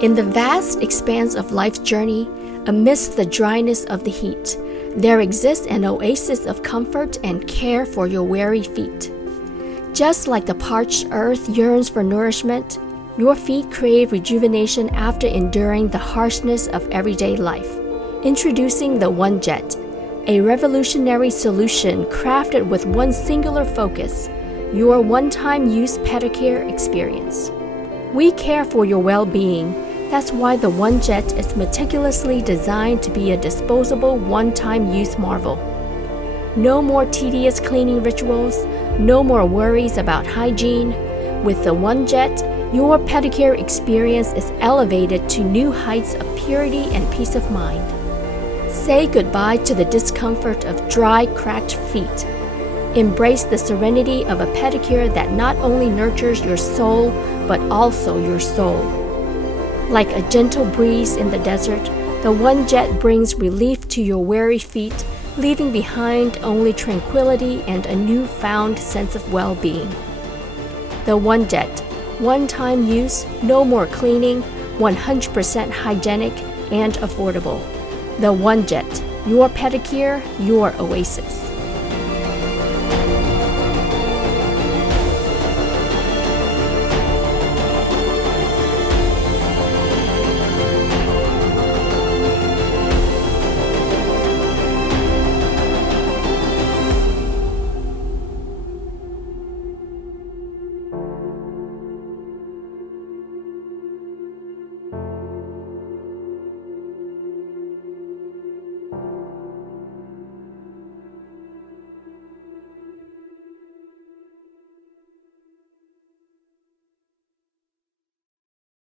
In the vast expanse of life's journey, amidst the dryness of the heat, there exists an oasis of comfort and care for your weary feet. Just like the parched earth yearns for nourishment, your feet crave rejuvenation after enduring the harshness of everyday life. Introducing the OneJet, a revolutionary solution crafted with one singular focus, your one-time use pedicure experience. We care for your well-being. That's why the OneJet is meticulously designed to be a disposable one-time use marvel. No more tedious cleaning rituals, no more worries about hygiene. With the OneJet, your pedicure experience is elevated to new heights of purity and peace of mind. Say goodbye to the discomfort of dry, cracked feet. Embrace the serenity of a pedicure that not only nurtures your soul, but also your soul. Like a gentle breeze in the desert, the OneJet brings relief to your weary feet, leaving behind only tranquility and a newfound sense of well-being. The OneJet, one-time use, no more cleaning, 100% hygienic and affordable. The OneJet, your pedicure, your oasis.